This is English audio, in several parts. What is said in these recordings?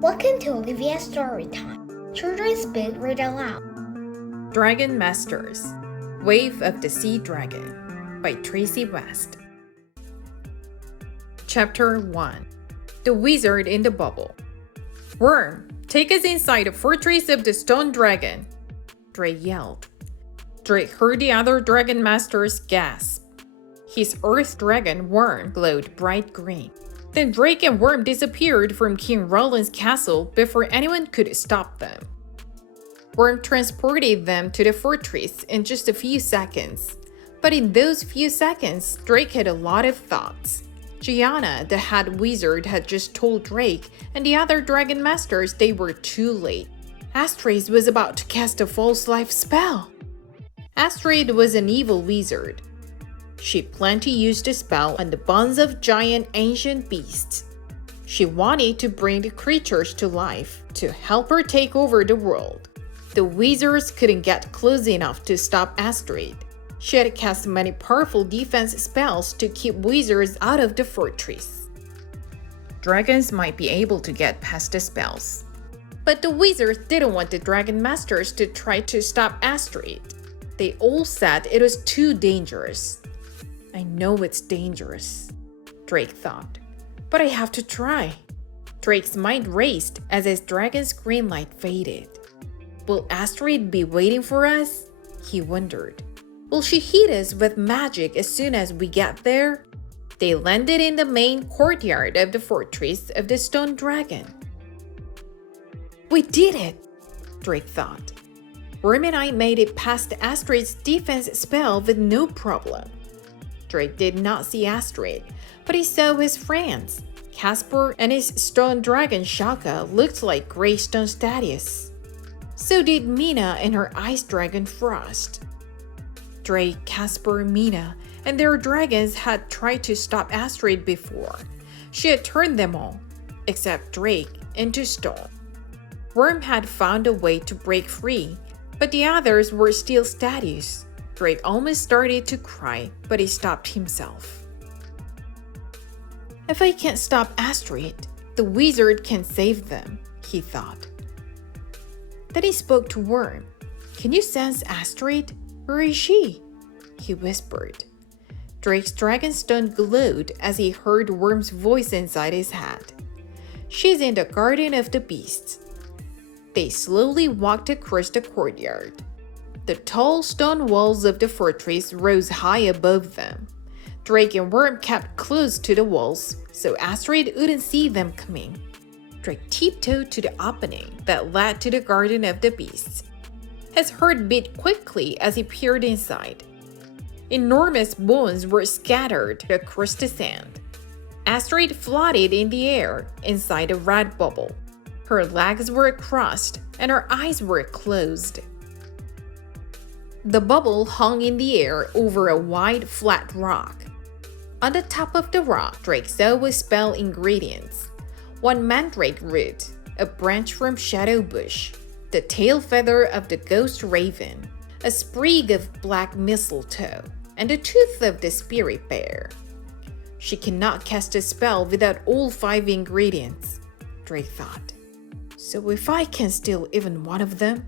Welcome to Olivia's Storytime. Children's Book Read Aloud. Dragon Masters, Wave of the Sea Dragon by Tracey West. Chapter 1. The Wizard in the Bubble. Worm, take us inside the fortress of the Stone Dragon, Drake yelled. Drake heard the other Dragon Masters gasp. His Earth Dragon Worm glowed bright green. Then Drake and Worm disappeared from King Roland's castle before anyone could stop them. Worm transported them to the fortress in just a few seconds. But in those few seconds, Drake had a lot of thoughts. Gianna, the head wizard, had just told Drake and the other Dragon Masters they were too late. Astrid was about to cast a false life spell. Astrid was an evil wizard. She planned to use the spell on the bonds of giant ancient beasts. She wanted to bring the creatures to life to help her take over the world. The wizards couldn't get close enough to stop Astrid. She had cast many powerful defense spells to keep wizards out of the fortress. Dragons might be able to get past the spells. But the wizards didn't want the Dragon Masters to try to stop Astrid. They all said it was too dangerous. I know it's dangerous, Drake thought, but I have to try. Drake's mind raced as his dragon's green light faded. Will Astrid be waiting for us? He wondered. Will she hit us with magic as soon as we get there? They landed in the main courtyard of the fortress of the Stone Dragon. We did it, Drake thought. Worm and I made it past Astrid's defense spell with no problem. Drake did not see Astrid, but he saw his friends. Casper and his stone dragon Shaka looked like gray stone statues. So did Mina and her ice dragon Frost. Drake, Casper, Mina, and their dragons had tried to stop Astrid before. She had turned them all, except Drake, into stone. Worm had found a way to break free, but the others were still statues. Drake almost started to cry, but he stopped himself. If I can't stop Astrid, the wizard can save them, he thought. Then he spoke to Worm. Can you sense Astrid? Where is she? He whispered. Drake's dragonstone glowed as he heard Worm's voice inside his head. She's in the Garden of the Beasts. They slowly walked across the courtyard. The tall stone walls of the fortress rose high above them. Drake and Worm kept close to the walls, so Astrid wouldn't see them coming. Drake tiptoed to the opening that led to the Garden of the Beasts. His heart beat quickly as he peered inside. Enormous bones were scattered across the sand. Astrid floated in the air inside a red bubble. Her legs were crossed and her eyes were closed. The bubble hung in the air over a wide, flat rock. On the top of the rock, Drake saw was spell ingredients. One mandrake root, a branch from shadow bush, the tail feather of the ghost raven, a sprig of black mistletoe, and the tooth of the spirit bear. She cannot cast a spell without all 5 ingredients, Drake thought. So if I can steal even one of them,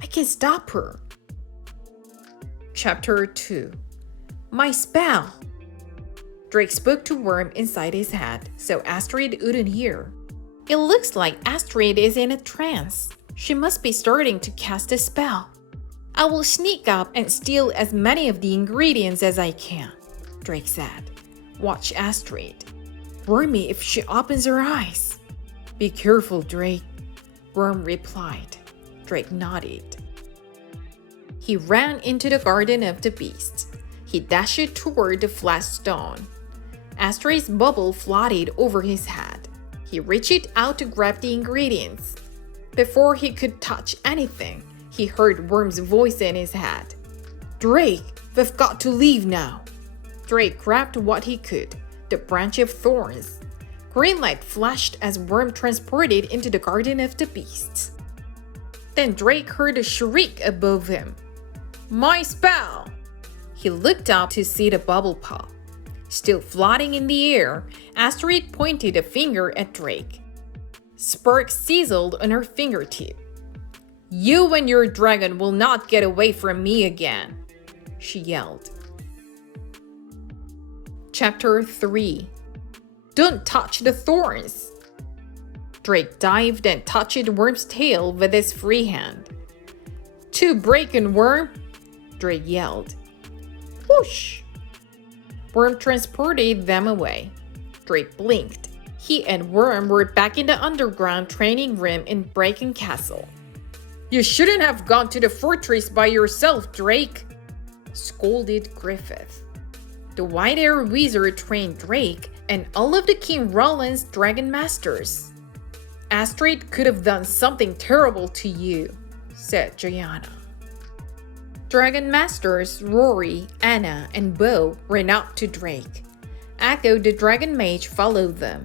I can stop her. Chapter 2. My spell! Drake spoke to Worm inside his head, so Astrid wouldn't hear. It looks like Astrid is in a trance. She must be starting to cast a spell. I will sneak up and steal as many of the ingredients as I can, Drake said. Watch Astrid. Warn me if she opens her eyes. Be careful, Drake, Worm replied. Drake nodded. He ran into the Garden of the Beasts. He dashed toward the flat stone. Astrid's bubble floated over his head. He reached out to grab the ingredients. Before he could touch anything, he heard Worm's voice in his head. Drake, we've got to leave now. Drake grabbed what he could, the branch of thorns. Green light flashed as Worm transported into the Garden of the Beasts. Then Drake heard a shriek above him. My spell! He looked up to see the bubble pop. Still floating in the air, Astrid pointed a finger at Drake. Sparks sizzled on her fingertip. "You and your dragon will not get away from me again," she yelled. Chapter 3. Don't touch the thorns. Drake dived and touched Worm's tail with his free hand. "To breaking, Worm!" Drake yelled. Whoosh! Worm transported them away. Drake blinked. He and Worm were back in the underground training room in Bracken Castle. "You shouldn't have gone to the fortress by yourself, Drake," scolded Griffith. The White Air Wizard trained Drake and all of the King Roland's Dragon Masters. "Astrid could have done something terrible to you," said Gianna. Dragon Masters Rory, Anna, and Bo ran up to Drake. Echo the Dragon Mage followed them.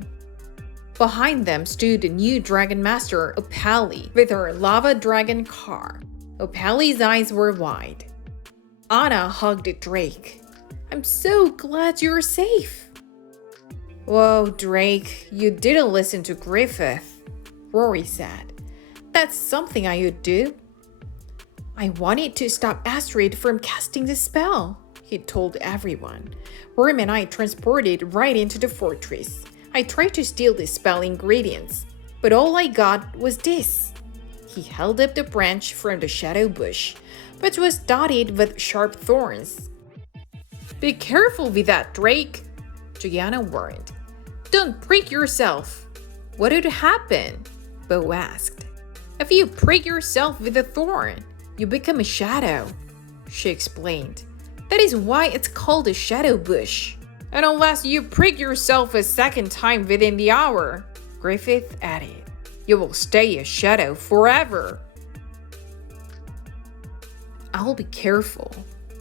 Behind them stood the new Dragon Master Opali with her lava dragon car. Opali's eyes were wide. Anna hugged Drake. "I'm so glad you're safe." "Whoa, Drake, you didn't listen to Griffith," Rory said. "That's something I would do." "I wanted to stop Astrid from casting the spell," he told everyone. "Worm and I transported right into the fortress. I tried to steal the spell ingredients, but all I got was this." He held up the branch from the shadow bush, which was dotted with sharp thorns. "Be careful with that, Drake," Gianna warned. "Don't prick yourself." "What would happen?" Bo asked. "If you prick yourself with a thorn, you become a shadow," she explained. "That is why it's called a shadow bush. And unless you prick yourself a second time within the hour," Griffith added, "you will stay a shadow forever." "I'll be careful,"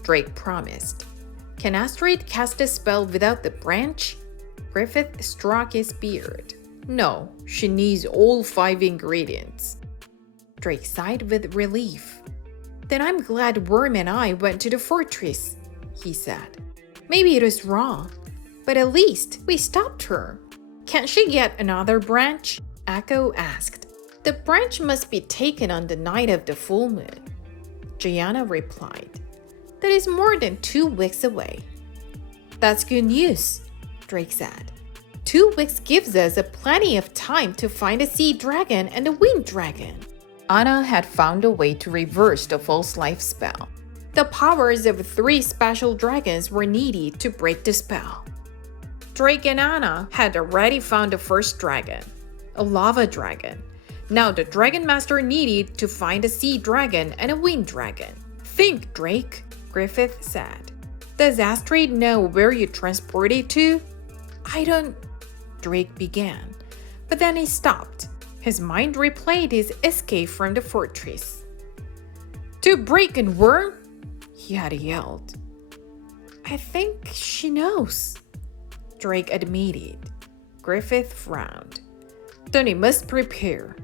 Drake promised. "Can Astrid cast a spell without the branch?" Griffith struck his beard. "No, she needs all 5 ingredients." Drake sighed with relief. "Then I'm glad Worm and I went to the fortress," he said. "Maybe it was wrong, but at least we stopped her." "Can't she get another branch?" Echo asked. "The branch must be taken on the night of the full moon," Gianna replied. "That is more than 2 weeks away." "That's good news," Drake said. 2 weeks gives us plenty of time to find a sea dragon and a wind dragon." Anna had found a way to reverse the false life spell. The powers of 3 special dragons were needed to break the spell. Drake and Anna had already found the first dragon, a lava dragon. Now the Dragon Master needed to find a sea dragon and a wind dragon. "Think, Drake," Griffith said. "Does Astrid know where you transported to?" "I don't," Drake began, but then he stopped. His mind replayed his escape from the fortress. "To Bracken, Worm!" he had yelled. "I think she knows," Drake admitted. Griffith frowned. "Then he must prepare,"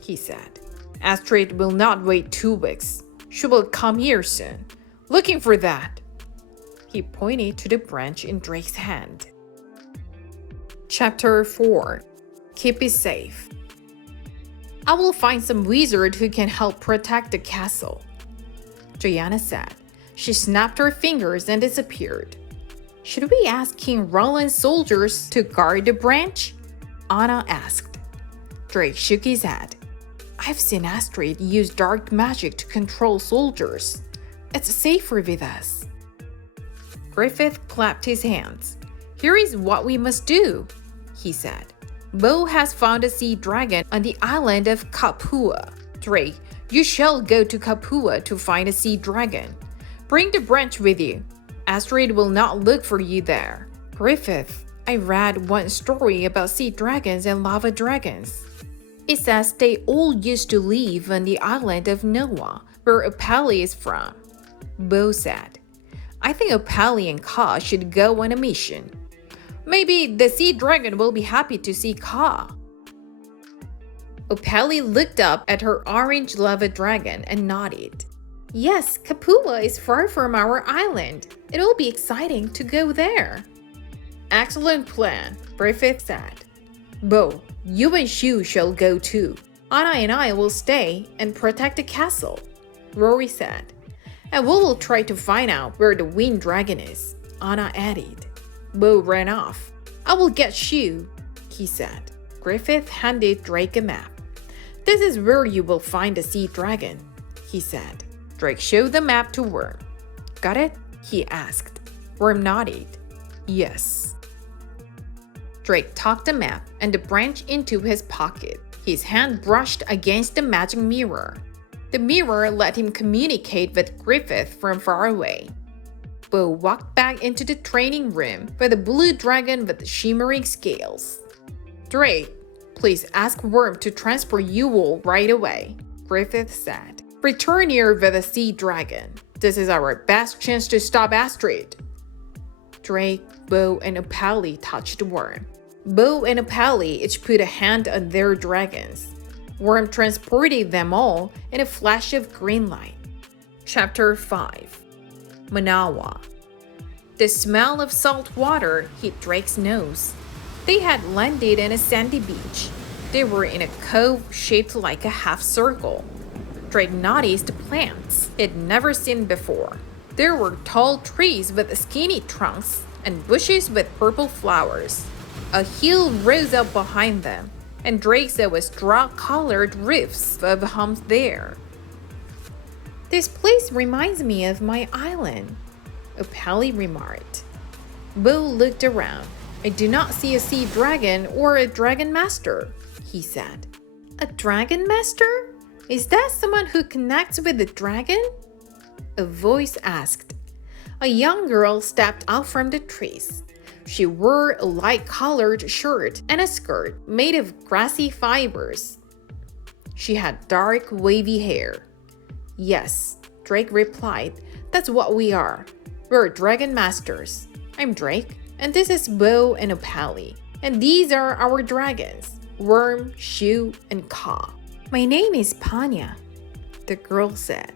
he said. "Astrid will not wait 2 weeks. She will come here soon. Looking for that." He pointed to the branch in Drake's hand. Chapter 4. Keep it safe. "I will find some wizard who can help protect the castle," Gianna said. She snapped her fingers and disappeared. "Should we ask King Roland's soldiers to guard the branch?" Anna asked. Drake shook his head. "I've seen Astrid use dark magic to control soldiers. It's safer with us." Griffith clapped his hands. "Here is what we must do," he said. "Bo has found a sea dragon on the island of Kapua. Drake, you shall go to Kapua to find a sea dragon. Bring the branch with you. Astrid will not look for you there." "Griffith, I read one story about sea dragons and lava dragons. It says they all used to live on the island of Noah, where Opali is from," Bo said. "I think Opali and Ka should go on a mission. Maybe the sea dragon will be happy to see Ka." Opali looked up at her orange lava dragon and nodded. "Yes, Kapua is far from our island. It'll be exciting to go there." "Excellent plan," Griffith said. Bo, you and Shu shall go too. Anna and I will stay and protect the castle, Rory said. And we will try to find out where the wind dragon is, Anna added. Bo ran off. I will get Shu, he said. Griffith handed Drake a map. This is where you will find the sea dragon, he said. Drake showed the map to Worm. Got it? He asked. Worm nodded. Yes. Drake tucked the map and the branch into his pocket. His hand brushed against the magic mirror. The mirror let him communicate with Griffith from far away. Bo walked back into the training room with the blue dragon with the shimmering scales. Drake, please ask Worm to transport you all right away, Griffith said. Return here with the sea dragon. This is our best chance to stop Astrid. Drake, Bo, and Opali touched Worm. Bo and Opali each put a hand on their dragons. Worm transported them all in a flash of green light. Chapter 5. Manawa. The smell of salt water hit Drake's nose. They had landed in a sandy beach. They were in a cove shaped like a half circle. Drake noticed plants he'd never seen before. There were tall trees with skinny trunks and bushes with purple flowers. A hill rose up behind them, and Drake saw straw-colored roofs of homes there. This place reminds me of my island, Opali remarked. Bo looked around. I do not see a sea dragon or a dragon master, he said. A dragon master? Is that someone who connects with the dragon? A voice asked. A young girl stepped out from the trees. She wore a light-colored shirt and a skirt made of grassy fibers. She had dark, wavy hair. Yes, Drake replied, that's what we are. We're dragon masters. I'm Drake, and this is Bo and Opali. And these are our dragons, Worm, Shu, and Ka. My name is Panya, the girl said.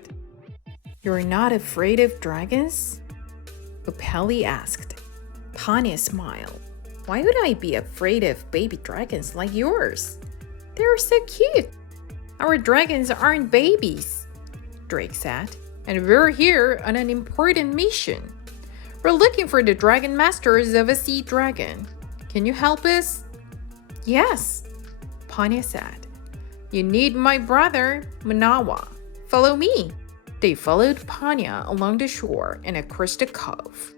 You're not afraid of dragons? Opali asked. Panya smiled. Why would I be afraid of baby dragons like yours? They're so cute. Our dragons aren't babies, Drake said, and we're here on an important mission. We're looking for the dragon masters of a sea dragon. Can you help us? Yes, Panya said. You need my brother, Manawa. Follow me. They followed Panya along the shore and across the cove.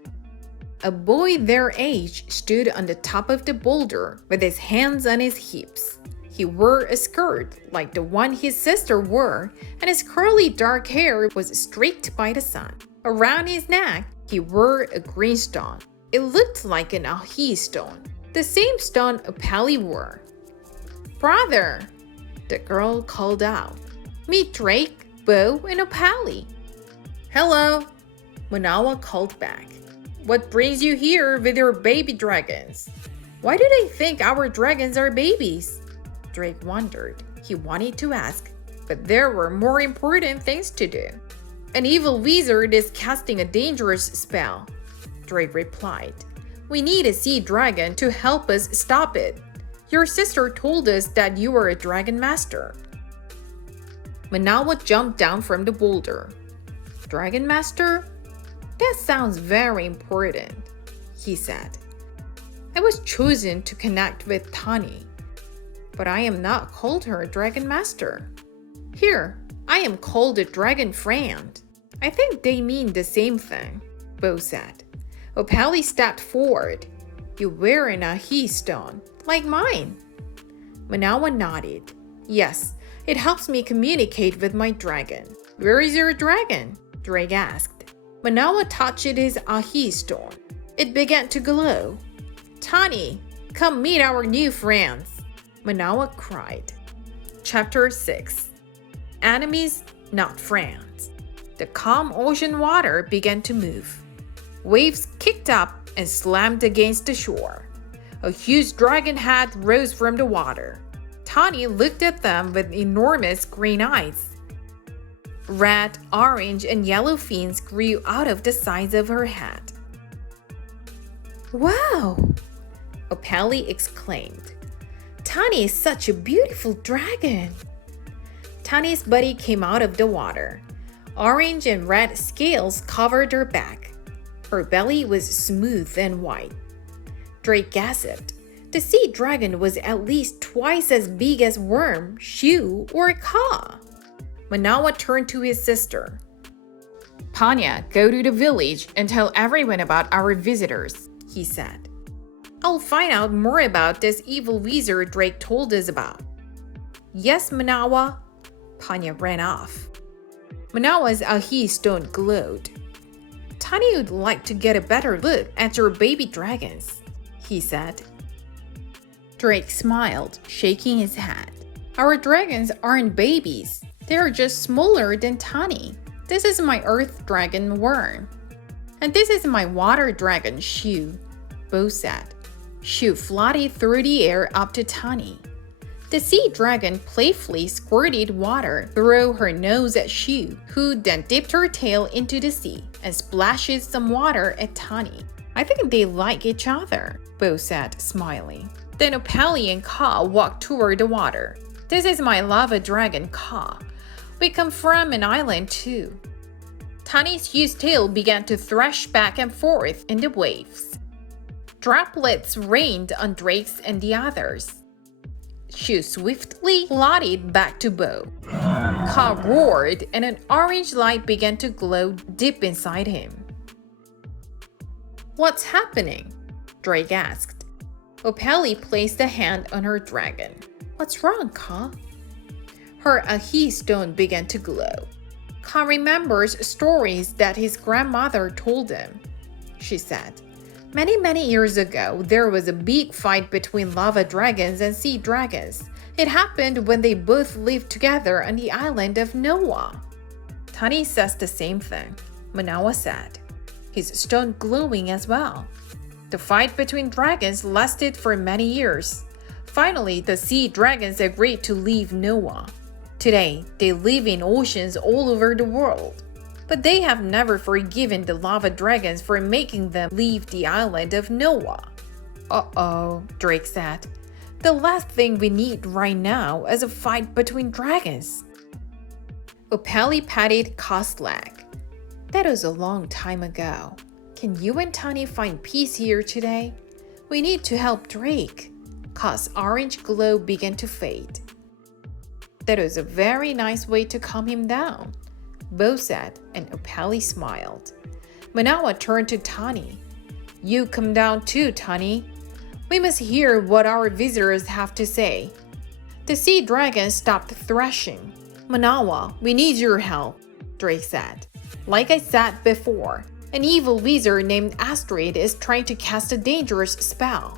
A boy their age stood on the top of the boulder with his hands on his hips. He wore a skirt like the one his sister wore, and his curly dark hair was streaked by the sun. Around his neck, he wore a green stone. It looked like an ahi stone, the same stone Opali wore. Brother, the girl called out. Meet Drake, Bo, and Opali. Hello, Manawa called back. What brings you here with your baby dragons? Why do they think our dragons are babies? Drake wondered. He wanted to ask, but there were more important things to do. An evil wizard is casting a dangerous spell, Drake replied. We need a sea dragon to help us stop it. Your sister told us that you were a dragon master. Manawa jumped down from the boulder. Dragon master? That sounds very important, he said. I was chosen to connect with Tani, but I am not called her a dragon master. Here, I am called a dragon friend. I think they mean the same thing, Bo said. Opali stepped forward. You wear an ahi stone, like mine. Manawa nodded. Yes, it helps me communicate with my dragon. Where is your dragon? Drake asked. Manawa touched his ahi stone. It began to glow. Tani, come meet our new friends, Manawa cried. Chapter 6. Enemies, not friends. The calm ocean water began to move. Waves kicked up and slammed against the shore. A huge dragon head rose from the water. Tani looked at them with enormous green eyes. Red, orange, and yellow fins grew out of the sides of her head. Wow! Opali exclaimed. Tani is such a beautiful dragon. Tani's buddy came out of the water. Orange and red scales covered her back. Her belly was smooth and white. Drake gasped. The sea dragon was at least twice as big as Worm, Shoe, or Ka. Manawa turned to his sister. Panya, go to the village and tell everyone about our visitors, he said. I'll find out more about this evil wizard Drake told us about. Yes, Manawa. Panya ran off. Manawa's ahi stone glowed. Tani would like to get a better look at your baby dragons, he said. Drake smiled, shaking his head. Our dragons aren't babies. They are just smaller than Tani. This is my earth dragon Worm. And this is my water dragon Shoe, Bo said. Shoe floated through the air up to Tani. The sea dragon playfully squirted water through her nose at Shoe, who then dipped her tail into the sea and splashed some water at Tani. I think they like each other, Bo said, smiling. Then Opali and Ka walked toward the water. This is my lava dragon Ka. We come from an island too. Tani's huge tail began to thrash back and forth in the waves. Droplets rained on Drake's and the others. Shoe swiftly floated back to Bo. Ka roared and an orange light began to glow deep inside him. What's happening? Drake asked. Opali placed a hand on her dragon. What's wrong, Ka? Her ahi stone began to glow. Ka remembers stories that his grandmother told him, she said. Many years ago, there was a big fight between lava dragons and sea dragons. It happened when they both lived together on the island of Noah. Tani says the same thing, Manawa said, his stone glowing as well. The fight between dragons lasted for many years. Finally, the sea dragons agreed to leave Noah. Today, they live in oceans all over the world. But they have never forgiven the lava dragons for making them leave the island of Noah. Uh-oh, Drake said. The last thing we need right now is a fight between dragons. Opali patted Ka's leg. That was a long time ago. Can you and Tani find peace here today? We need to help Drake. Ka's orange glow began to fade. That was a very nice way to calm him down, Bo said, and Opali smiled. Manawa turned to Tani. You come down too, Tani. We must hear what our visitors have to say. The sea dragon stopped thrashing. Manawa, we need your help, Drake said. Like I said before, an evil wizard named Astrid is trying to cast a dangerous spell.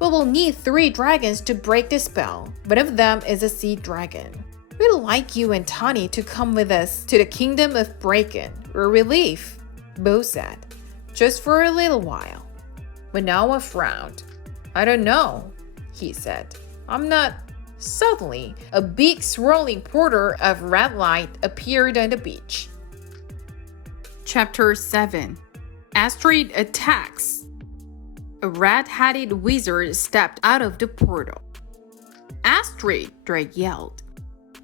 We will need 3 dragons to break the spell. One of them is a sea dragon. We'd like you and Tani to come with us to the kingdom of Breakin, or Relief, Bo said. Just for a little while. Manawa frowned. I don't know, he said. I'm not. Suddenly, a big swirling portal of red light appeared on the beach. Chapter 7. Astrid attacks. A red-headed wizard stepped out of the portal. Astrid, Drake yelled.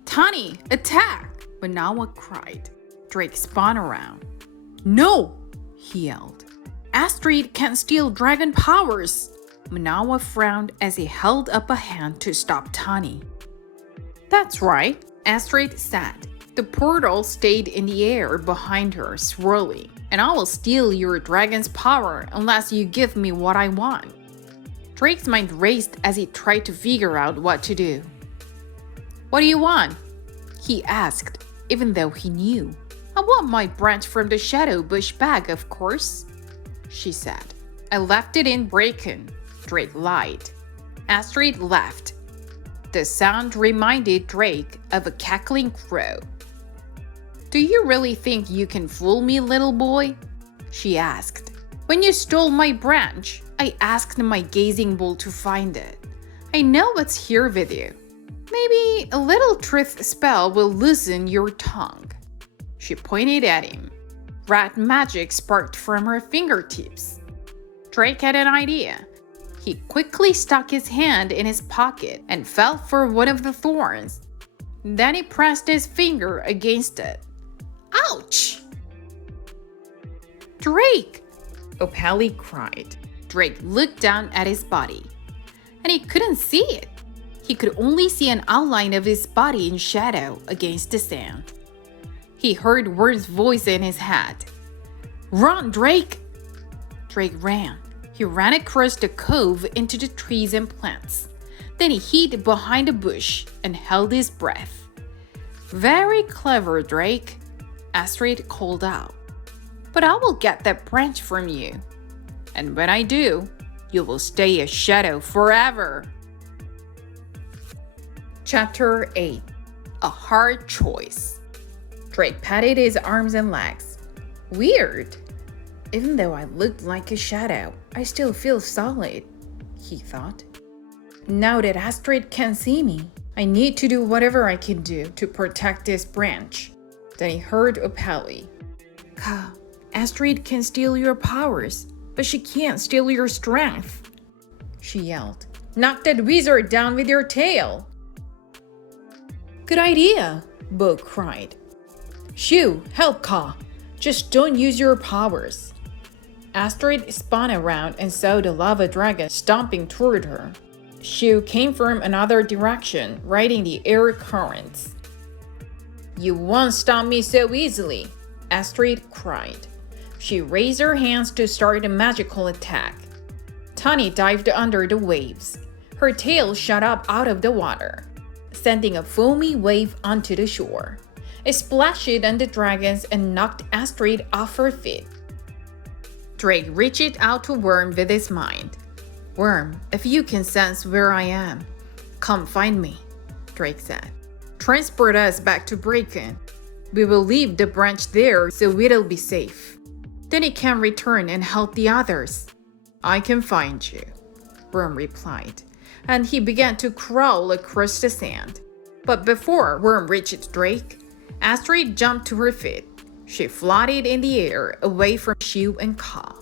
Tani, attack! Manawa cried. Drake spun around. No, he yelled. Astrid can't steal dragon powers. Manawa frowned as he held up a hand to stop Tani. That's right, Astrid said. The portal stayed in the air behind her, swirling, and I will steal your dragon's power unless you give me what I want. Drake's mind raced as he tried to figure out what to do. What do you want? He asked, even though he knew. I want my branch from the shadow bush bag, of course, she said. I left it in Breakin, Drake lied. Astrid laughed. The sound reminded Drake of a cackling crow. Do you really think you can fool me, little boy? She asked. When you stole my branch, I asked my gazing bull to find it. I know what's here with you. Maybe a little truth spell will loosen your tongue. She pointed at him. Red magic sparked from her fingertips. Drake had an idea. He quickly stuck his hand in his pocket and felt for one of the thorns. Then he pressed his finger against it. Ouch! Drake! Opali cried. Drake looked down at his body, and he couldn't see it. He could only see an outline of his body in shadow against the sand. He heard Worm's voice in his head. Run, Drake! Drake ran. He ran across the cove into the trees and plants. Then he hid behind a bush and held his breath. Very clever, Drake, Astrid called out. But I will get that branch from you. And when I do, you will stay a shadow forever. Chapter 8. A Hard Choice. Drake patted his arms and legs. Weird. Even though I looked like a shadow, I still feel solid, he thought. Now that Astrid can't see me, I need to do whatever I can do to protect this branch. Then he heard Opali. Ka, Astrid can steal your powers, but she can't steal your strength, she yelled. Knock that wizard down with your tail. Good idea, Bo cried. Shoo, help Ka. Just don't use your powers. Astrid spun around and saw the lava dragon stomping toward her. Shoo came from another direction, riding the air currents. You won't stop me so easily, Astrid cried. She raised her hands to start a magical attack. Tani dived under the waves. Her tail shot up out of the water, sending a foamy wave onto the shore. It splashed on the dragons and knocked Astrid off her feet. Drake reached out to Worm with his mind. Worm, if you can sense where I am, come find me, Drake said. Transport us back to Bracken. We will leave the branch there so it'll be safe. Then he can return and help the others. I can find you, Worm replied, and he began to crawl across the sand. But before Worm reached Drake, Astrid jumped to her feet. She floated in the air away from Shoo and Ka.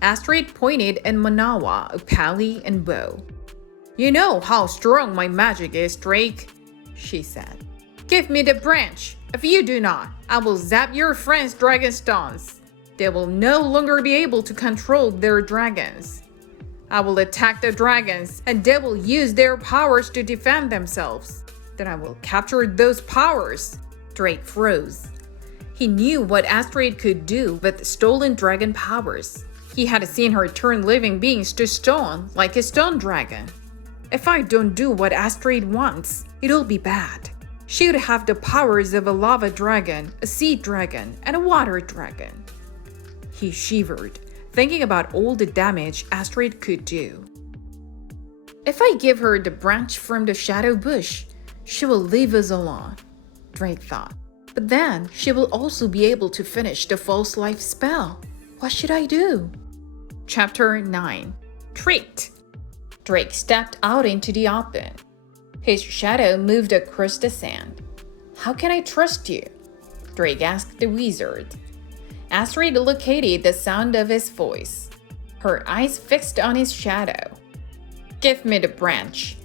Astrid pointed at Manawa, Opali, and Bo. You know how strong my magic is, Drake, she said. Give me the branch. If you do not, I will zap your friends' dragon stones. They will no longer be able to control their dragons. I will attack the dragons, and they will use their powers to defend themselves. Then I will capture those powers. Drake froze. He knew what Astrid could do with stolen dragon powers. He had seen her turn living beings to stone like a stone dragon. If I don't do what Astrid wants, it'll be bad. She would have the powers of a lava dragon, a sea dragon, and a water dragon. He shivered, thinking about all the damage Astrid could do. If I give her the branch from the shadow bush, she will leave us alone, Drake thought. But then she will also be able to finish the false life spell. What should I do? Chapter 9. Tricked. Drake stepped out into the open. His shadow moved across the sand. How can I trust you? Drake asked the wizard. Astrid located the sound of his voice. Her eyes fixed on his shadow. Give me the branch,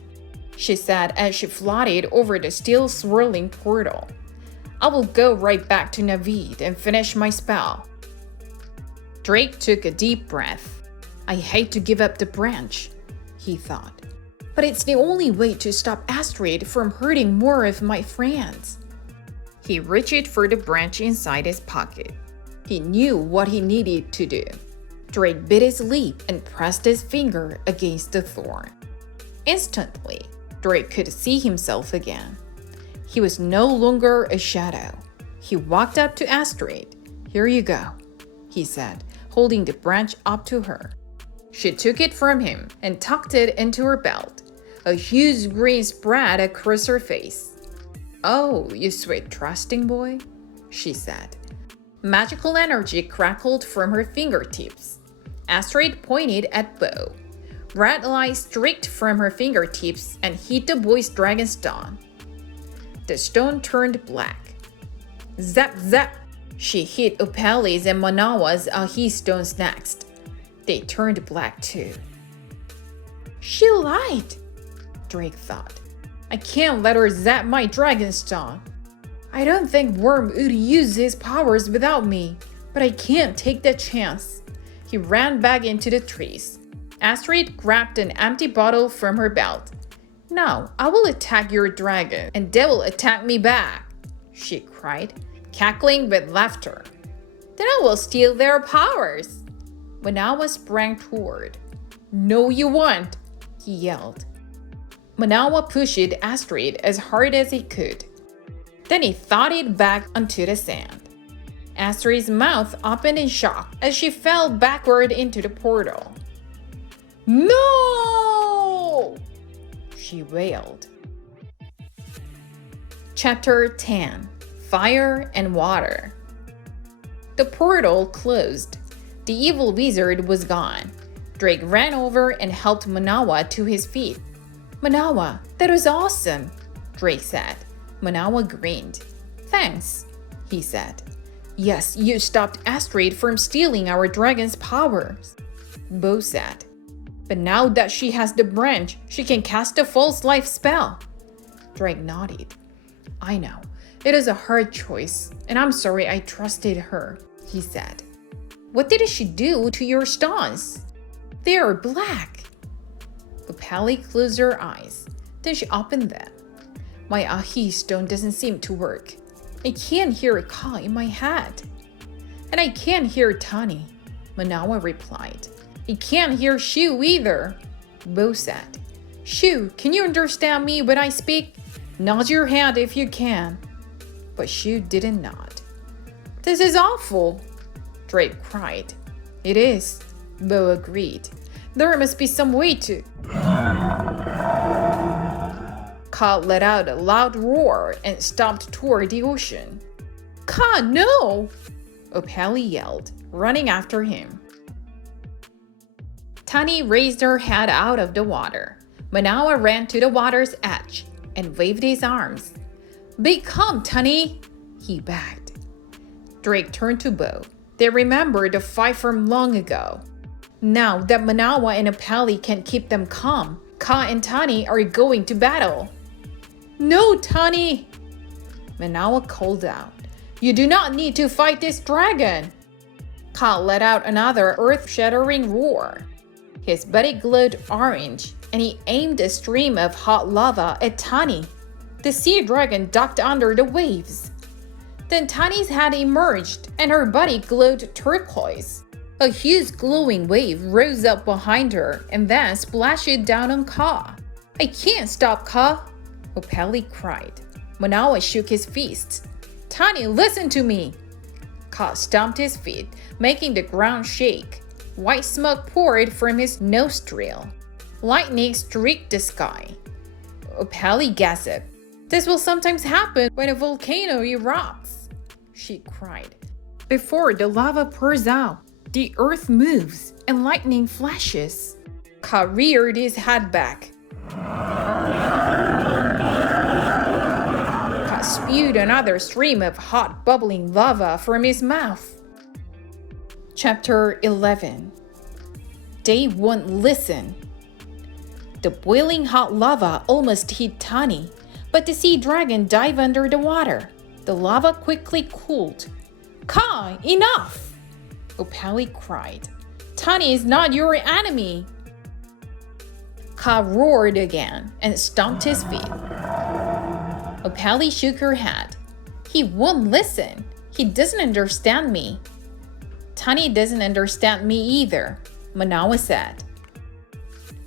she said as she floated over the still swirling portal. I will go right back to Navid and finish my spell. Drake took a deep breath. I hate to give up the branch, he thought. But it's the only way to stop Astrid from hurting more of my friends. He reached for the branch inside his pocket. He knew what he needed to do. Drake bit his lip and pressed his finger against the thorn. Instantly, Drake could see himself again. He was no longer a shadow. He walked up to Astrid. Here you go, he said, holding the branch up to her. She took it from him and tucked it into her belt. A huge grin spread across her face. Oh, you sweet trusting boy, she said. Magical energy crackled from her fingertips. Astrid pointed at Bo. Red light streaked from her fingertips and hit the boy's dragon stone. The stone turned black. Zap, zap! She hit Opali's and Manawa's Ahi stones next. They turned black too. She lied, Drake thought. I can't let her zap my dragonstone. I don't think Worm would use his powers without me, but I can't take that chance. He ran back into the trees. Astrid grabbed an empty bottle from her belt. Now I will attack your dragon, and they will attack me back, she cried, cackling with laughter. Then I will steal their powers. Manawa sprang toward. No, you won't, he yelled. Manawa pushed Astrid as hard as he could. Then he thudded back onto the sand. Astrid's mouth opened in shock as she fell backward into the portal. No! She wailed. Chapter 10: Fire and Water. The portal closed. The evil wizard was gone. Drake ran over and helped Manawa to his feet. Manawa, that was awesome, Drake said. Manawa grinned. Thanks, he said. Yes, you stopped Astrid from stealing our dragon's powers, Bo said. But now that she has the branch, she can cast a false life spell. Drake nodded. I know. It is a hard choice, and I'm sorry I trusted her, he said. What did she do to your stones? They are black. Opali closed her eyes. Then she opened them. My Ahi stone doesn't seem to work. I can't hear Ka in my head. And I can't hear Tani, Manawa replied. I can't hear Shu either, Bo said. Shu, can you understand me when I speak? Nod your head if you can. But Shu didn't nod. This is awful, Drake cried. It is, Bo agreed. There must be some way to... Ka let out a loud roar and stomped toward the ocean. Ka, no! Opali yelled, running after him. Tani raised her head out of the water. Manawa ran to the water's edge and waved his arms. Be calm, Tani, he begged. Drake turned to Bo. They remembered the fight from long ago. Now that Manawa and Opali can keep them calm, Ka and Tani are going to battle. No, Tani! Manawa called out. You do not need to fight this dragon! Ka let out another earth-shattering roar. His body glowed orange, and he aimed a stream of hot lava at Tani. The sea dragon ducked under the waves. Then Tani's head emerged, and her body glowed turquoise. A huge glowing wave rose up behind her and then splashed down on Ka. I can't stop Ka, Opali cried. Manawa shook his fists. Tani, listen to me! Ka stomped his feet, making the ground shake. White smoke poured from his nostril. Lightning streaked the sky. Opali gasped. This will sometimes happen when a volcano erupts, she cried. Before the lava pours out, the earth moves and lightning flashes. Ka reared his head back. Ka spewed another stream of hot bubbling lava from his mouth. Chapter 11. They won't listen. The boiling hot lava almost hit Tani, but the sea dragon dived under the water. The lava quickly cooled. Ka, enough! Opali cried. Tani is not your enemy. Ka roared again and stomped his feet. Opali shook her head. He won't listen. He doesn't understand me. Tani doesn't understand me either, Manawa said.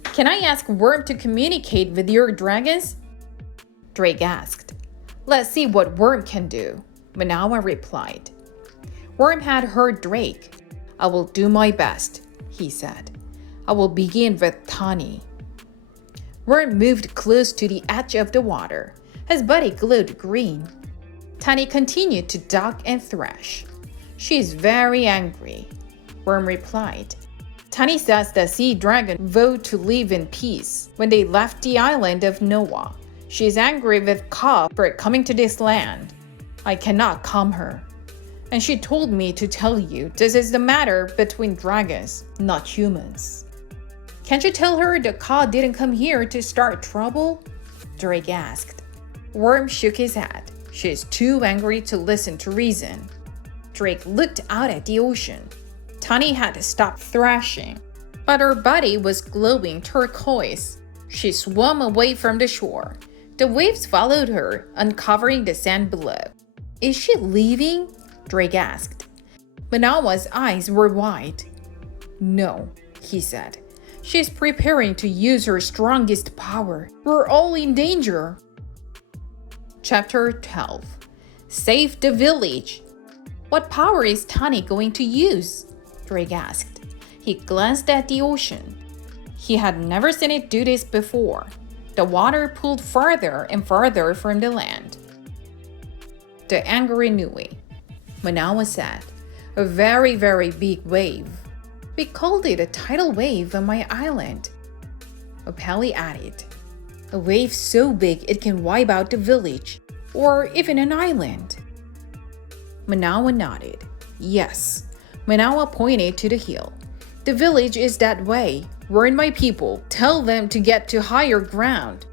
Can I ask Worm to communicate with your dragons? Drake asked. Let's see what Worm can do, Manawa replied. Worm had heard Drake. I will do my best, he said. I will begin with Tani. Worm moved close to the edge of the water. His body glowed green. Tani continued to duck and thrash. She is very angry, Worm replied. Tani says the sea dragon vowed to live in peace when they left the island of Noah. She is angry with Ka for coming to this land. I cannot calm her. And she told me to tell you this is the matter between dragons, not humans. Can't you tell her the car didn't come here to start trouble? Drake asked. Worm shook his head. She's too angry to listen to reason. Drake looked out at the ocean. Tani had stopped thrashing, but her body was glowing turquoise. She swam away from the shore. The waves followed her, uncovering the sand below. Is she leaving? Drake asked. Manawa's eyes were wide. No, he said. She's preparing to use her strongest power. We're all in danger. Chapter 12. Save the village. What power is Tani going to use? Drake asked. He glanced at the ocean. He had never seen it do this before. The water pulled farther and farther from the land. The angry Nui. Manawa said, a very, very big wave. We called it a tidal wave on my island. Opali added, a wave so big it can wipe out the village, or even an island. Manawa nodded. Yes. Manawa pointed to the hill. The village is that way. Warn my people. Tell them to get to higher ground.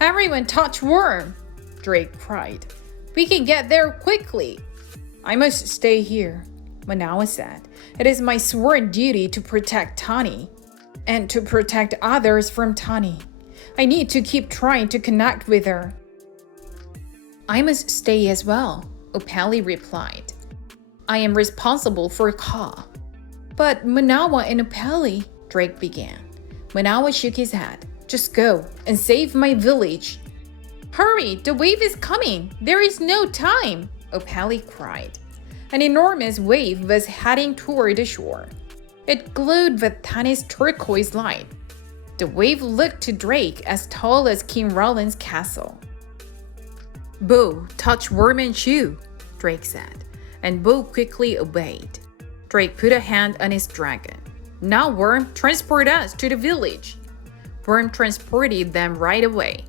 Everyone touch Worm, Drake cried. We can get there quickly. I must stay here, Manawa said. It is my sworn duty to protect Tani, and to protect others from Tani. I need to keep trying to connect with her. I must stay as well, Opali replied. I am responsible for Ka. But Manawa and Opali, Drake began. Manawa shook his head. Just go and save my village. Hurry, the wave is coming. There is no time, Opali cried. An enormous wave was heading toward the shore. It glowed with Tani's turquoise light. The wave looked to Drake as tall as King Roland's castle. Bo, touch Worm and Chew, Drake said, and Bo quickly obeyed. Drake put a hand on his dragon. Now Worm, transport us to the village. Worm transported them right away.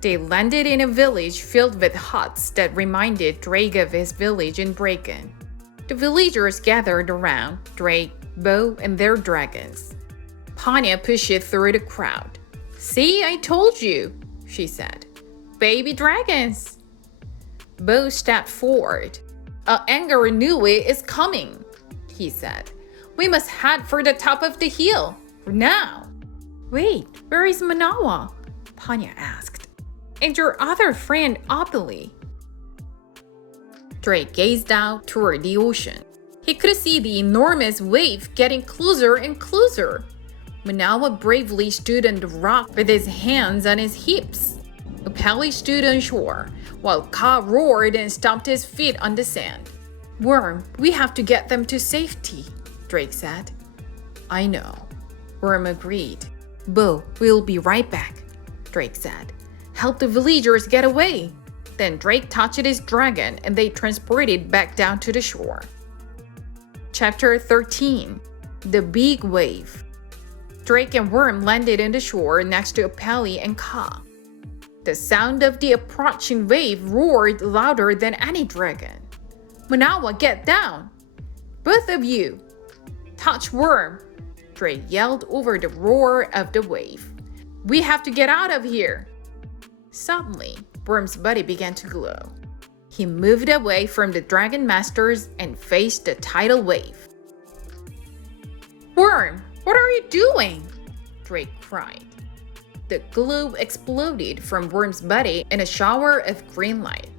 They landed in a village filled with huts that reminded Drake of his village in Braken. The villagers gathered around Drake, Bo, and their dragons. Panya pushed it through the crowd. See, I told you, she said. Baby dragons. Bo stepped forward. An angry Nui is coming, he said. We must head for the top of the hill. Now. Wait, where is Manawa? Panya asked. And your other friend, Opali? Drake gazed out toward the ocean. He could see the enormous wave getting closer and closer. Manawa bravely stood on the rock with his hands on his hips. Opali stood on shore, while Ka roared and stomped his feet on the sand. Worm, we have to get them to safety, Drake said. I know, Worm agreed. Bo, we'll be right back, Drake said. Help the villagers get away. Then Drake touched his dragon and they transported back down to the shore. Chapter 13. The Big Wave. Drake and Worm landed on the shore next to Opali and Ka. The sound of the approaching wave roared louder than any dragon. Manawa, get down! Both of you! Touch Worm! Drake yelled over the roar of the wave. We have to get out of here! Suddenly, Worm's body began to glow. He moved away from the dragon masters and faced the tidal wave. Worm, what are you doing? Drake cried. The globe exploded from Worm's body in a shower of green light.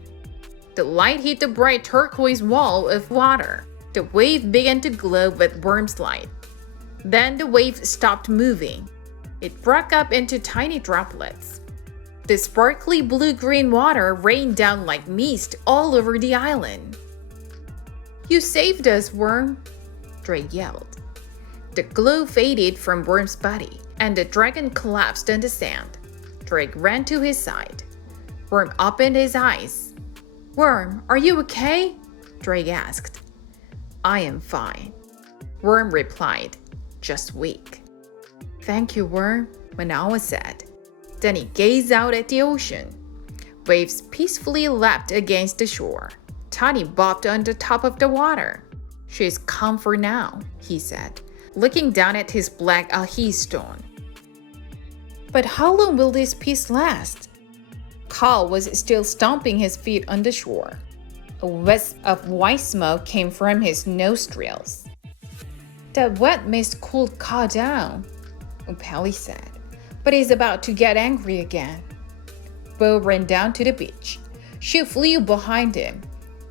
The light hit the bright turquoise wall of water. The wave began to glow with Worm's light. Then the wave stopped moving. It broke up into tiny droplets. The sparkly blue-green water rained down like mist all over the island. You saved us, Worm, Drake yelled. The glow faded from Worm's body, and the dragon collapsed on the sand. Drake ran to his side. Worm opened his eyes. Worm, are you okay? Drake asked. I am fine, Worm replied, just weak. Thank you, Worm, Manawa said. Then he gazed out at the ocean. Waves peacefully lapped against the shore. Tani bobbed on the top of the water. She's calm for now, he said, looking down at his black ahi stone. But how long will this peace last? Ka was still stomping his feet on the shore. A wisp of white smoke came from his nostrils. That wet mist cooled Ka down, Upali said, but he's about to get angry again. Bo ran down to the beach. She flew behind him.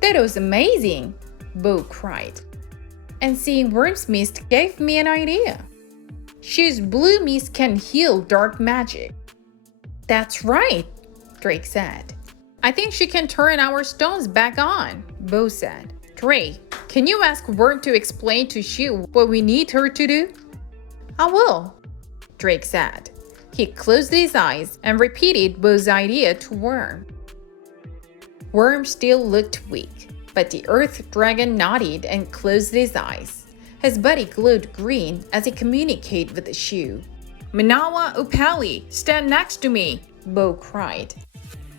That was amazing, Bo cried. And seeing Worm's mist gave me an idea. Shu's blue mist can heal dark magic. That's right, Drake said. I think she can turn our stones back on, Bo said. Drake, can you ask Worm to explain to Shu what we need her to do? I will, Drake said. He closed his eyes and repeated Bo's idea to Worm. Worm still looked weak, but the earth dragon nodded and closed his eyes. His body glowed green as he communicated with Shu. Manawa Upali, stand next to me, Bo cried.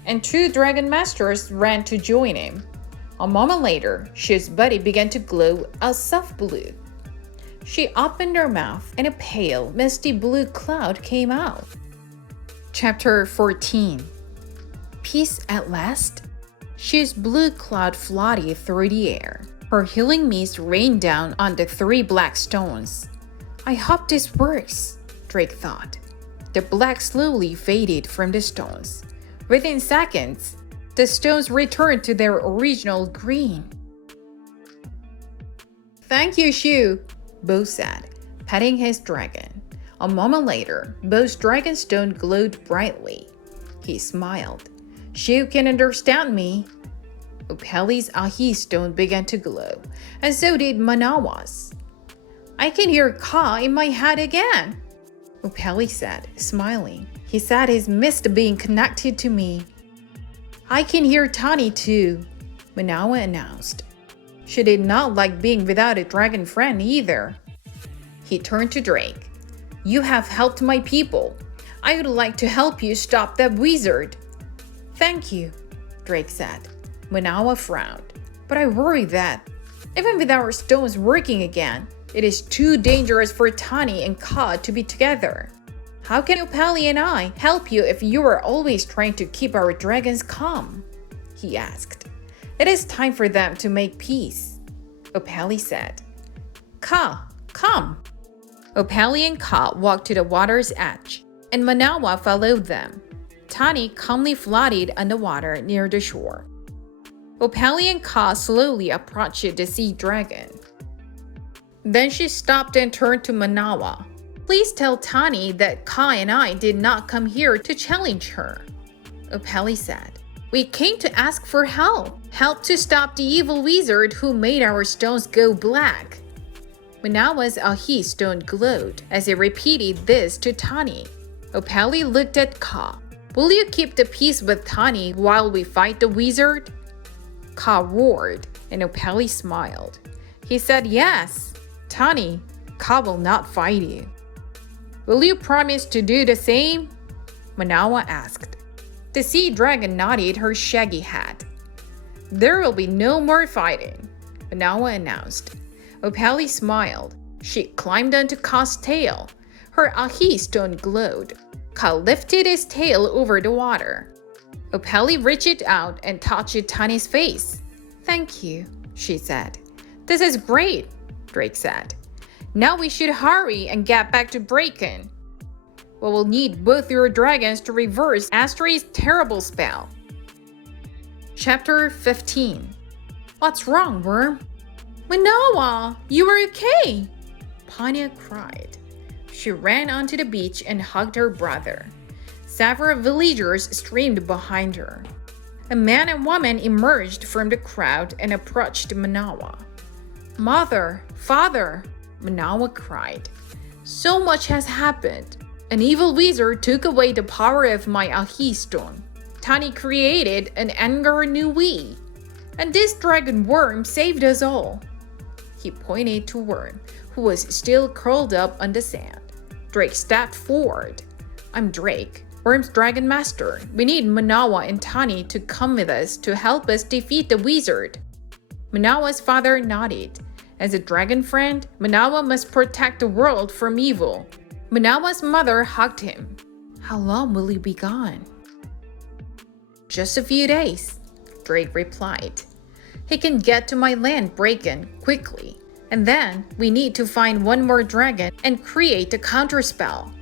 And 2 dragon masters ran to join him. A moment later, Shu's body began to glow a soft blue. She opened her mouth and a pale, misty blue cloud came out. Chapter 14. Peace at last? Shu's blue cloud floated through the air. Her healing mist rained down on the 3 black stones. I hope this works, Drake thought. The black slowly faded from the stones. Within seconds, the stones returned to their original green. Thank you, Shu, Bo said, petting his dragon. A moment later, Bo's dragon stone glowed brightly. He smiled. Shu can understand me. Upali's ahi stone began to glow, and so did Manawa's. I can hear Ka in my head again, Upali said, smiling. He said his mist being connected to me. I can hear Tani too, Manawa announced. She did not like being without a dragon friend either. He turned to Drake. You have helped my people. I would like to help you stop that wizard. Thank you, Drake said. Manawa frowned. But I worry that, even with our stones working again, it is too dangerous for Tani and Ka to be together. How can Upali and I help you if you are always trying to keep our dragons calm? He asked. It is time for them to make peace, Upali said. Ka, come. Upali and Ka walked to the water's edge, and Manawa followed them. Tani calmly floated on the water near the shore. Upali and Ka slowly approached the sea dragon. Then she stopped and turned to Manawa. Please tell Tani that Ka and I did not come here to challenge her, Upali said. We came to ask for help to stop the evil wizard who made our stones go black. Manawa's ahi stone glowed as he repeated this to Tani. Upali looked at Ka. Will you keep the peace with Tani while we fight the wizard? Ka roared, and Upali smiled. He said yes. Tani, Ka will not fight you. Will you promise to do the same? Manawa asked. The sea dragon nodded her shaggy head. There will be no more fighting, Manawa announced. Upali smiled. She climbed onto Ka's tail. Her ahi stone glowed. Ka lifted his tail over the water. Upali reached out and touched Tani's face. Thank you, she said. This is great, Drake said. Now we should hurry and get back to Braken. We will need both your dragons to reverse Astri's terrible spell. Chapter 15. What's wrong, Worm? Manawa, you are okay, Panya cried. She ran onto the beach and hugged her brother. Several villagers streamed behind her. A man and woman emerged from the crowd and approached Manawa. Mother, father, Manawa cried. So much has happened. An evil wizard took away the power of my ahi stone. Tani created an anger Nui. And this dragon Worm saved us all. He pointed to Worm, who was still curled up on the sand. Drake stepped forward. I'm Drake, Worm's dragon master. We need Manawa and Tani to come with us to help us defeat the wizard. Manawa's father nodded. As a dragon friend, Manawa must protect the world from evil. Manawa's mother hugged him. How long will you be gone? Just a few days, Drake replied. He can get to my land Bracken quickly, and then we need to find one more dragon and create a counterspell.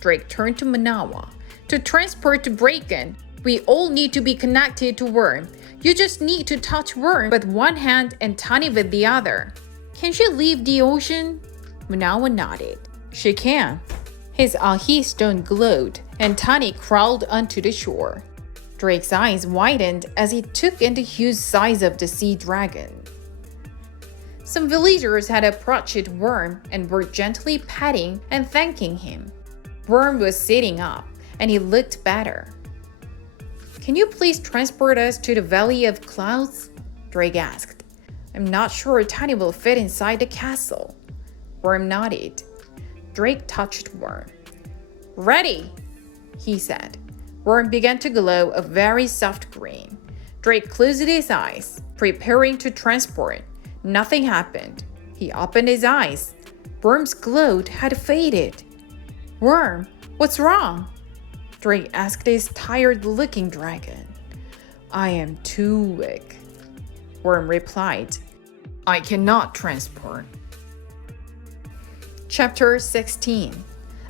Drake turned to Manawa. To transport to Bracken, we all need to be connected to Worm. You just need to touch Worm with one hand and Tani with the other. Can she leave the ocean? Manawa nodded. She can. His ahi stone glowed, and Tani crawled onto the shore. Drake's eyes widened as he took in the huge size of the sea dragon. Some villagers had approached Worm and were gently petting and thanking him. Worm was sitting up, and he looked better. Can you please transport us to the Valley of Clouds? Drake asked. I'm not sure Tani will fit inside the castle. Worm nodded. Drake touched Worm. Ready, he said. Worm began to glow a very soft green. Drake closed his eyes, preparing to transport. Nothing happened. He opened his eyes. Worm's glow had faded. Worm, what's wrong? Drake asked his tired-looking dragon. I am too weak, Worm replied. I cannot transport. Chapter 16.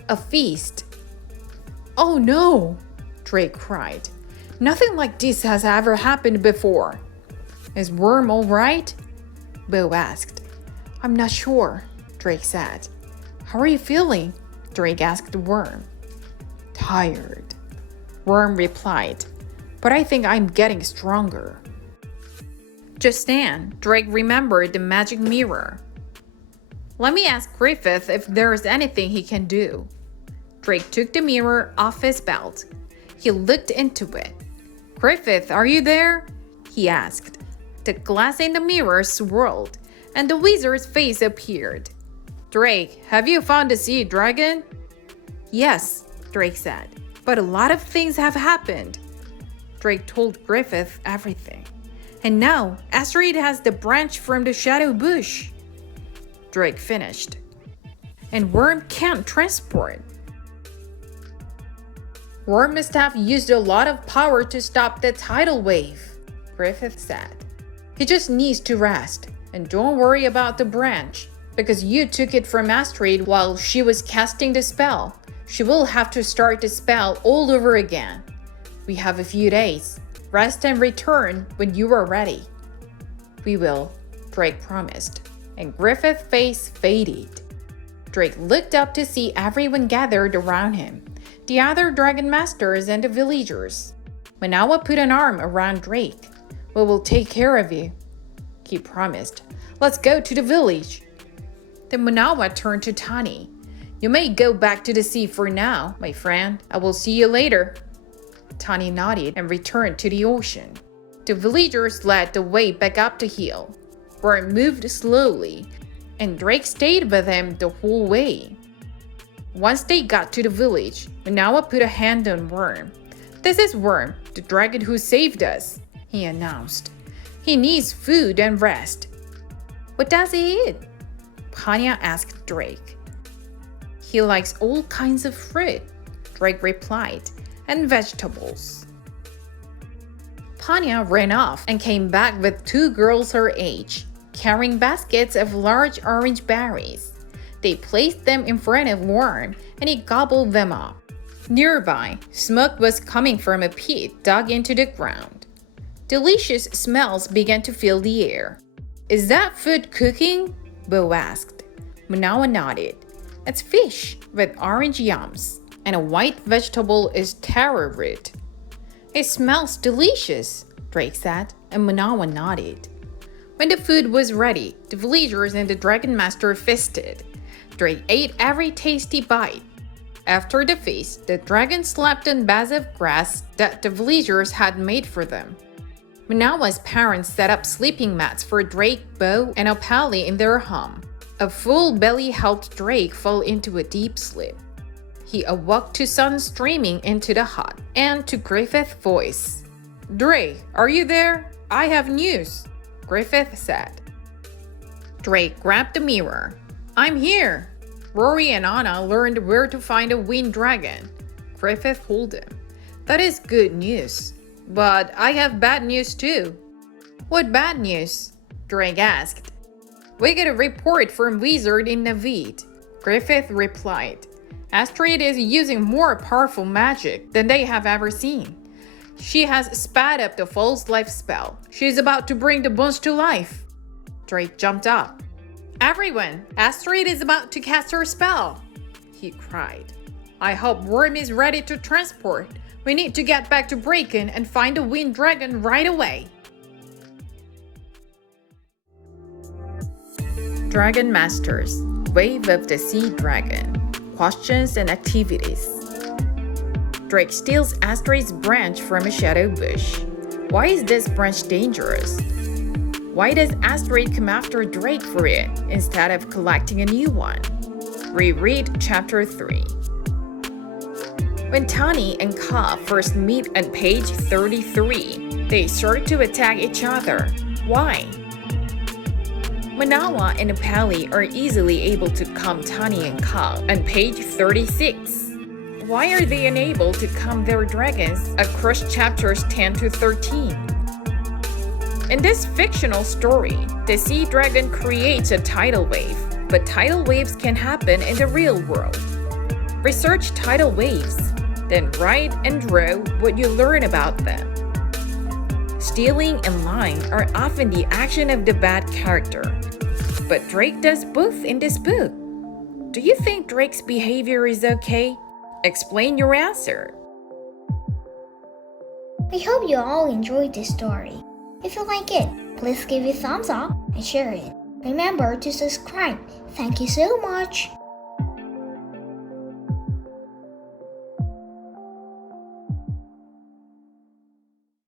A Feast. Oh no, Drake cried. Nothing like this has ever happened before. Is Worm all right? Bo asked. I'm not sure, Drake said. How are you feeling? Drake asked Worm. Tired, Worm replied, but I think I'm getting stronger. Just then, Drake remembered the magic mirror. Let me ask Griffith if there's anything he can do. Drake took the mirror off his belt. He looked into it. Griffith, are you there? He asked. The glass in the mirror swirled, and the wizard's face appeared. Drake, have you found the sea dragon? Yes, Drake said, but a lot of things have happened. Drake told Griffith everything. And now, Astrid has the branch from the shadow bush. Drake finished. And Worm can't transport. Worm must have used a lot of power to stop the tidal wave, Griffith said. He just needs to rest, and don't worry about the branch, because you took it from Astrid while she was casting the spell. She will have to start the spell all over again. We have a few days. Rest and return when you are ready. We will, Drake promised, and Griffith's face faded. Drake looked up to see everyone gathered around him, the other dragon masters and the villagers. Manawa put an arm around Drake. We will take care of you, he promised. Let's go to the village. Then Manawa turned to Tani. You may go back to the sea for now, my friend. I will see you later. Tani nodded and returned to the ocean. The villagers led the way back up the hill, where it moved slowly, and Drake stayed with him the whole way. Once they got to the village, Manawa put a hand on Worm. This is Worm, the dragon who saved us, he announced. He needs food and rest. What does he eat? Panya asked Drake. He likes all kinds of fruit, Drake replied, and vegetables. Panya ran off and came back with two girls her age, carrying baskets of large orange berries. They placed them in front of Worm, and he gobbled them up. Nearby, smoke was coming from a pit dug into the ground. Delicious smells began to fill the air. Is that food cooking? Bo asked. Manawa nodded. It's fish with orange yams, and a white vegetable is taro root. It smells delicious, Drake said, and Manawa nodded. When the food was ready, the villagers and the Dragon Master feasted. Drake ate every tasty bite. After the feast, the dragon slept on beds of grass that the villagers had made for them. Manawa's parents set up sleeping mats for Drake, Bo, and Opali in their home. A full belly helped Drake fall into a deep sleep. He awoke to sun streaming into the hut and to Griffith's voice. Drake, are you there? I have news, Griffith said. Drake grabbed the mirror. I'm here. Rory and Anna learned where to find a wind dragon. Griffith told him. That is good news. But I have bad news too. What bad news? Drake asked. We get a report from Wizard in Navid. Griffith replied. Astrid is using more powerful magic than they have ever seen. She has sped up the false life spell. She is about to bring the bones to life. Drake jumped up. Everyone, Astrid is about to cast her spell, he cried. I hope Worm is ready to transport. We need to get back to Bracken and find the Wind Dragon right away. Dragon Masters, Wave of the Sea Dragon, Questions and Activities. Drake steals Astrid's branch from a shadow bush. Why is this branch dangerous? Why does Astrid come after Drake for it instead of collecting a new one? Reread Chapter 3. When Tani and Ka first meet on page 33, they start to attack each other. Why? Manawa and Pali are easily able to calm Tani and Ka on page 36. Why are they unable to calm their dragons across chapters 10 to 13? In this fictional story, the sea dragon creates a tidal wave, but tidal waves can happen in the real world. Research tidal waves, then write and draw what you learn about them. Stealing and lying are often the action of the bad character, but Drake does both in this book. Do you think Drake's behavior is okay? Explain your answer. We hope you all enjoyed this story. If you like it, please give it a thumbs up and share it. Remember to subscribe. Thank you so much.